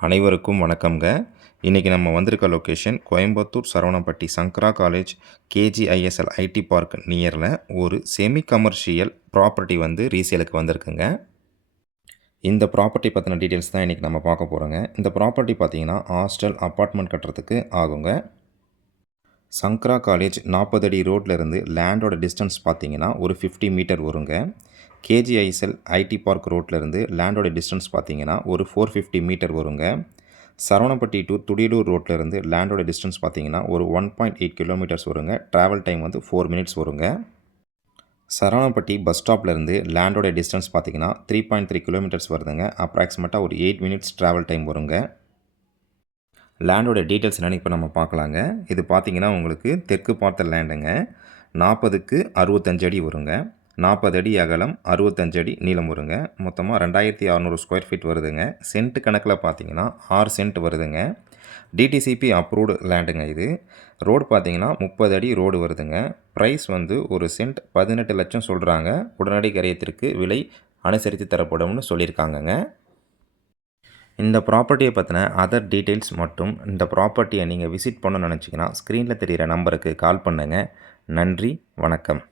அனைவருக்கும் வணக்கம்ங்க. இன்றைக்கி நம்ம வந்திருக்க location Coimbatore Saravanampatti Sankara college KGISL IT park நியரில் ஒரு செமி கமர்ஷியல் ப்ராப்பர்ட்டி வந்து ரீசேலுக்கு வந்திருக்குங்க. இந்த ப்ராப்பர்ட்டி பற்றின டீட்டெயில்ஸ் தான் இன்றைக்கி நம்ம பார்க்க போகிறோங்க. இந்த ப்ராப்பர்ட்டி பார்த்திங்கன்னா ஹாஸ்டல் அப்பார்ட்மெண்ட் கட்டுறதுக்கு ஆகுங்க. சங்கரா காலேஜ் 40 அடி ரோட்லேருந்து லேண்டோட டிஸ்டன்ஸ் பார்த்திங்கன்னா ஒரு 50 மீட்டர் வருங்க. கேஜிஐஎஸ்எல் ஐடி பார்க் ரோட்லேருந்து லேண்டோட டிஸ்டன்ஸ் பார்த்திங்கன்னா ஒரு 450 மீட்டர் வருங்க. சரவணப்பட்டி டு துடியலூர் ரோட்லேருந்து லேண்டோட டிஸ்டன்ஸ் பார்த்திங்கன்னா ஒரு 1.8 கிலோமீட்டர்ஸ் வருங்க. ட்ராவல் டைம் வந்து 4 மினிட்ஸ் வருங்க. சரவணப்பட்டி பஸ் ஸ்டாப்லேருந்து லேண்டோட டிஸ்டன்ஸ் பார்த்திங்கன்னா 3.3 கிலோமீட்டர்ஸ் வருதுங்க. அப்ராக்சிமேட்டாக ஒரு 8 மினிட்ஸ் ட்ராவல் டைம் வருங்க. லேண்டோட டீட்டெயில்ஸ் என்னென்னு இப்போ நம்ம பார்க்கலாங்க. இது பார்த்திங்கன்னா உங்களுக்கு தெற்கு பார்த்த லேண்டுங்க. 40க்கு 65 அடி வருங்க. 40 அடி அகலம், 65 அடி நீளம் வருங்க. மொத்தமாக 2600 ஸ்கொயர் ஃபீட் வருதுங்க. சென்ட் கணக்கில் பார்த்தீங்கன்னா 6 சென்ட் வருதுங்க. டிடிசிபி அப்ரூவ்டு லேண்டுங்க இது. ரோடு பார்த்தீங்கன்னா 30 அடி ரோடு வருதுங்க. ப்ரைஸ் வந்து ஒரு சென்ட் 18 லட்சம் சொல்கிறாங்க. உடனடி கரையத்திற்கு விலை அனுசரித்து தரப்படும்னு சொல்லியிருக்காங்கங்க. இந்த ப்ராப்பர்ட்டியை பற்றின அதர் டீட்டெயில்ஸ் மற்றும் இந்த ப்ராப்பர்ட்டியை நீங்கள் விசிட் பண்ணணும்னு நினச்சிங்கன்னா ஸ்க்ரீனில் தெரிகிற நம்பருக்கு கால் பண்ணுங்கள். நன்றி, வணக்கம்.